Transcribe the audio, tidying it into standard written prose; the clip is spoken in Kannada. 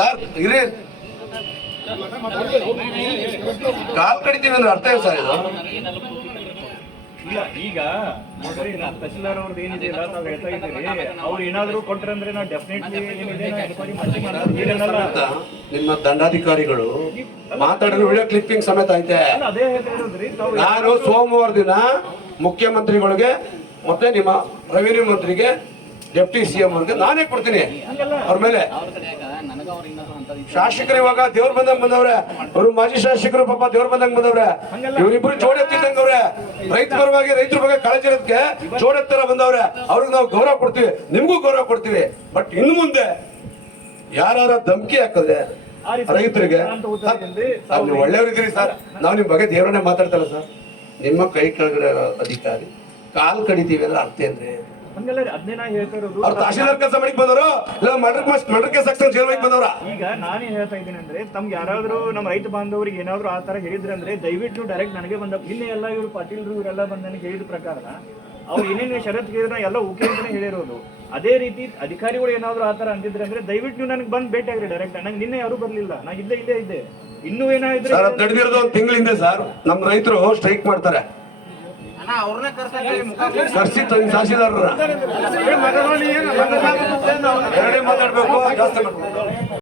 ಸರ್ ಇರಿ, ಕಾಲ್ ಕಡಿತೀವಿ ಅಂದ್ರೆ ಅರ್ಥ ಏನು ಸರ್ ಇದು? ಇಲ್ಲ ಈಗ ನೋಡ್ರಿ ತಹಶೀಲ್ದಾರ್ ಅವ್ರದ್ದು ಏನಿದೆಯಲ್ಲ ತಾವ್ ಹೇಳ್ತಾ ಇದ್ದೀರಿ, ಅವ್ರು ಏನಾದ್ರು ಕೊಟ್ರಂದ್ರೆ ನಾವು ಡೆಫಿನೆಟ್ಲಿ ಏನಿದೆ ಎನ್ಕ್ವೈರಿ ಮಾಡ್ತೀವಿ. ನಿಮ್ಮ ದಂಡಾಧಿಕಾರಿಗಳು ಮಾತಾಡಿದ್ರು ವಿಡಿಯೋ ಕ್ಲಿಪ್ಪಿಂಗ್ ಸಮೇತ ಐತೆ. ಅದೇ ಹೇಳ್ತಾ ಇರೋದ್ರಿ. ನಾನು ಸೋಮವಾರ ದಿನ ಮುಖ್ಯಮಂತ್ರಿಗಳಿಗೆ ಮತ್ತೆ ನಿಮ್ಮ ರೆವಿನ್ಯೂ ಮಂತ್ರಿಗೆ ಡೆಪ್ಟಿ ಸಿಎಂ ಅವ್ರಿಗೆ ನಾನೇ ಕೊಡ್ತೀನಿ ಅವ್ರ ಮೇಲೆ. ಶಾಸಕರು ಇವಾಗ ದೇವ್ರ ಬಂದಂಗ್ ಬಂದವ್ರೆ, ಅವರು ಮಾಜಿ ಶಾಸಕರು ಪಾಪ ದೇವ್ರ ಬಂದಂಗ್ ಬಂದವ್ರೆ, ಇವರಿಬ್ರು ಜೋಡಿ ಎತ್ತಿದ್ದಂಗವ್ರೆ. ರೈತರ ಪರವಾಗಿ ರೈತರ ಬಗ್ಗೆ ಕಾಳಜಿ ಇರೋದಕ್ಕೆ ಜೋಡೆತ್ತರ ಬಂದವ್ರೆ. ಅವ್ರಿಗೆ ನಾವು ಗೌರವ ಕೊಡ್ತೀವಿ, ನಿಮ್ಗೂ ಗೌರವ ಕೊಡ್ತೀವಿ. ಬಟ್ ಇನ್ನು ಮುಂದೆ ಯಾರ ಧಮಕಿ ಹಾಕಿದ್ರೆ ರೈತರಿಗೆ, ನೀವು ಒಳ್ಳೆಯವ್ರಿದ್ದೀರಿ ಸರ್, ನಾವು ನಿಮ್ ಬಗ್ಗೆ ದೇವರನ್ನೇ ಮಾತಾಡ್ತಲ್ಲ ಸರ್. ನಿಮ್ಮ ಕೈ ಕೆಳಗಡೆ ಅಧಿಕಾರಿ ಕಾಲ್ ಕಡಿತೀವಿ ಅಂದ್ರೆ ಅರ್ಥ ಏನ್ರಿ? ಅವ್ರು ತಹಶೀಲ್ದಾರ್ ಕೆಲಸ ಮಾಡಿಕ್ ಬಂದವರು, ಇಲ್ಲ ಮರ್ಡರ್ ಕೇಸ್ ಹಾಕ್ತಾರೆ ಜೈಲ್ ಒಳಗೆ ಬಂದವ್ರ. ಈಗ ನಾನೇ ಹೇಳ್ತಾ ಇದ್ದೀನಿ ಅಂದ್ರೆ, ತಮ್ಗೆ ಯಾರಾದ್ರೂ ನಮ್ಮ ರೈತ ಬಾಂಧವರಿಗೆ ಏನಾದ್ರು ಆ ತರ ಹೇಳಿದ್ರೆ ಅಂದ್ರೆ ದಯವಿಟ್ಟು ಡೈರೆಕ್ಟ್ ನನಗೆ ಬಂದ. ಇಲ್ಲಿ ಎಲ್ಲ ಇವರು ಪಾಟೀಲ್ರು ಇವರೆಲ್ಲ ಬಂದು ನನಗೆ ಹೇಳಿದ ಪ್ರಕಾರ ಅವ್ರು ಏನೇನು ಷರತ್ತು ಹೇಳಿದ್ರೆ ಎಲ್ಲ ಓಕೆ ಅಂತಾನೆ ಹೇಳಿರೋದು. ಅದೇ ರೀತಿ ಅಧಿಕಾರಿಗಳು ಏನಾದ್ರು ಆ ತರ ಅಂದಿದ್ರೆ ಅಂದ್ರೆ ದಯವಿಟ್ಟು ನೀವು ನನಗೆ ಬಂದು ಭೇಟಿ ಆಗ್ರಿ ಡೈರೆಕ್ಟ್. ನಂಗೆ ನಿನ್ನೆ ಯಾರು ಬರ್ಲಿಲ್ಲ, ನಾ ಇಲ್ಲೇ ಇದ್ದೆ. ಇನ್ನೂ ಏನಾದ್ರು ತಡೆದಿರೋದು ಒಂದು ತಿಂಗಳಿಂದ ಸರ್, ನಮ್ಮ ರೈತರು ಸ್ಟ್ರೈಕ್ ಮಾಡ್ತಾರೆ. ಕರ್ಸಿ ತಹಶೀಲ್ದಾರ್ ಮಾತಾಡ್ಬೇಕು ಜಾಸ್ತಿ.